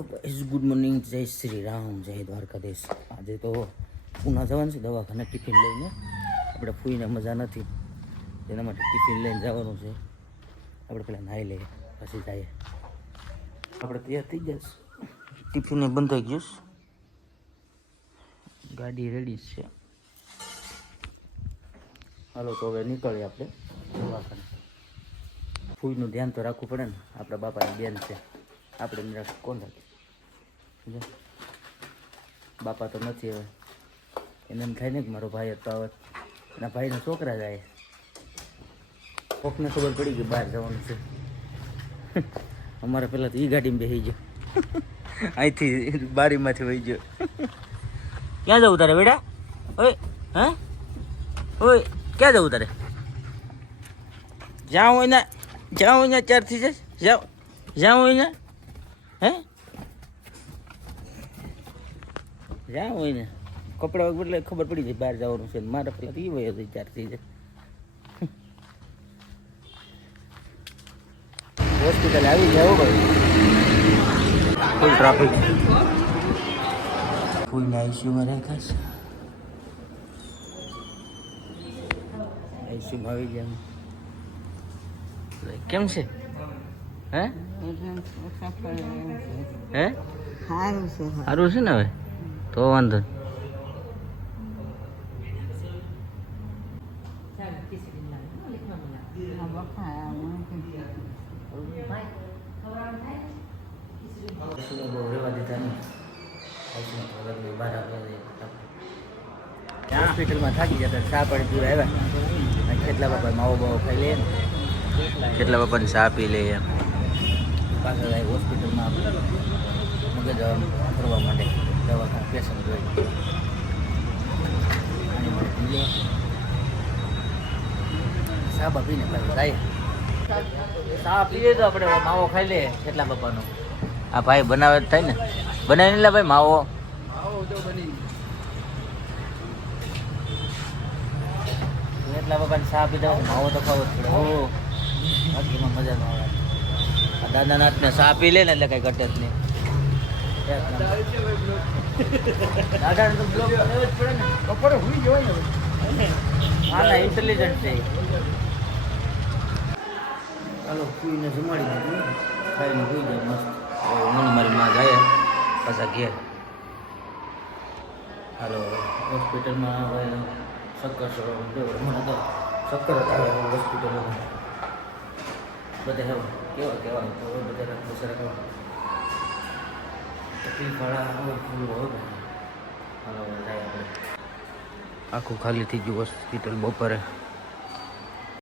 Good morning, જય શ્રી રામ, જય દ્વારકાધીશ. આજે તો પૂના જવાનું છે દવાખાને ટિફિન લઈને. આપણે ફૂઈને મજા નથી, તેના માટે ટિફિન લઈને જવાનું છે. આપણે પહેલાં નાહી લઈએ પછી જઈએ. આપણે તૈયાર થઈ ગયા, ટિફિન બંધ થઈ ગયું, ગાડી રેડી છે. હાલો તો હવે નીકળીએ આપણે દવાખાને. ફૂઈનું ધ્યાન તો રાખવું પડે ને, આપણા બાપાની બેન છે, આપણે નિરાશ કોણ રાખે. બાપા તો નથી, હવે એને એમ થાય ને કે મારો ભાઈ હતો, હવે એના ભાઈના છોકરા જાય. કોકને ખબર પડી કે બહાર જવાનું છે. અમારે પહેલાં તો એ ગાડીમાં બેસી ગયો, અહીંથી બારીમાંથી વહી ગયો. ક્યાં જવું તારે બેટા? ઓય હા ઓય, ક્યાં જવું તારે? જ્યાં હોય ને ચારથી જઈશ, જ્યાં હોય ને હે જ્યાં હોય ને કપડા બદલે ખબર પડી જાય બહાર જવાનું છે. મારે પેલા તો એ હોય હતી ચારથી જાય. હોસ્પિટલ આવી જાવ ભાઈ, ફૂલ ટ્રાફિક. ફૂલને આઈસીયુમાં રાખ્યા છે, આઈસીયુમાં આવી ગયા. કેમ છે? હે હે સારું છે ને? હવે તો વાંધો રેવા દેતા નહીં. હોસ્પિટલમાં થાકી જતા, ચા પાણી પીવા આવ્યા. કેટલા બાપા માવો બાવો ખાઈ લે, કેટલા બાપાને ચા પી લે. પાછળ આવી હોસ્પિટલમાં મગજ ફરવા માટે દવાખાના પેશન્ટ હોય. ચા બા પીને જાય, ચા પીએ તો આપણે માવો ખાઈ લે. કેટલા બાપાનો આ ભાઈ બનાવે થાય ને, બનાવી ને લે ભાઈ માવો. એટલા બાપાને ચા પીધા માવો તો ખાવો જ પડે. હો બાકીમાં મજા ન આવે. દાદા નાથને ચા પી લે ને એટલે કઈ ઘટે જ નહીં. દાદાને તો બ્લોક લેવો જ પડે ને, બપોરે હુઈ જવાય ને. હા ના, ઇન્ટેલિજન્ટ છે. ચાલો ફૂઈને જમાડી દીધું, ખાઈને હોઈ જાય મસ્ત. મને મારી માં જાય પાછા ઘેર. હાલો હોસ્પિટલમાં હવે શક્કર મને તો શક્કર જ આવે હોસ્પિટલમાં. બધા કેવા તો બધા બસારા તકલીફવાળા ફૂલ હોય. હાલો જાય આપણે. આખું ખાલી થઈ ગયું હોસ્પિટલ બપોરે.